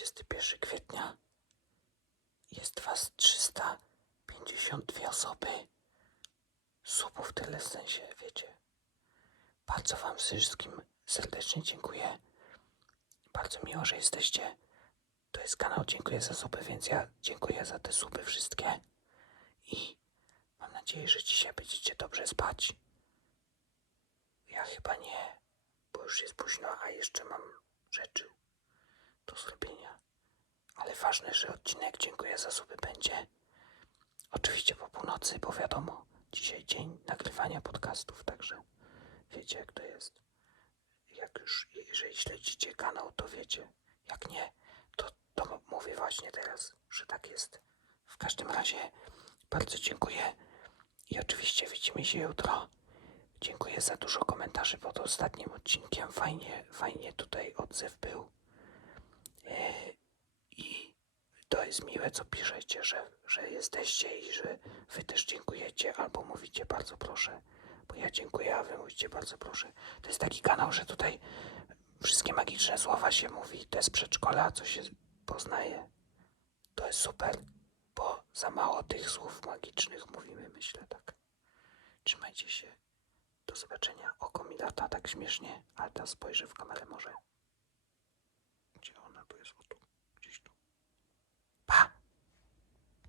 1 kwietnia jest was 352 osoby. Subów tyle w sensie, wiecie. Bardzo wam wszystkim serdecznie dziękuję. Bardzo miło, że jesteście. To jest kanał Dziękuję za suby, więc ja dziękuję za te suby wszystkie. I mam nadzieję, że dzisiaj będziecie dobrze spać. Ja chyba nie, bo już jest późno, a jeszcze mam rzeczy do zrobienia. Ale ważne, że odcinek Dziękuję za suby będzie. Oczywiście po północy, bo wiadomo, dzisiaj dzień nagrywania podcastów, także wiecie jak to jest. Jak już, jeżeli śledzicie kanał, to wiecie. Jak nie, to, to mówię właśnie teraz, że tak jest. W każdym razie bardzo dziękuję i oczywiście widzimy się jutro. Dziękuję za dużo komentarzy pod ostatnim odcinkiem. Fajnie, fajnie tutaj odzew był. I to jest miłe, co piszecie, że, że jesteście i że wy też dziękujecie albo mówicie bardzo proszę. Bo ja dziękuję, a wy mówicie bardzo proszę. To jest taki kanał, że tutaj wszystkie magiczne słowa się mówi. To jest przedszkola, co się poznaje. To jest super, bo za mało tych słów magicznych mówimy, myślę tak. Trzymajcie się. Do zobaczenia. Oko mi lata tak śmiesznie, ale teraz spojrzę w kamerę może.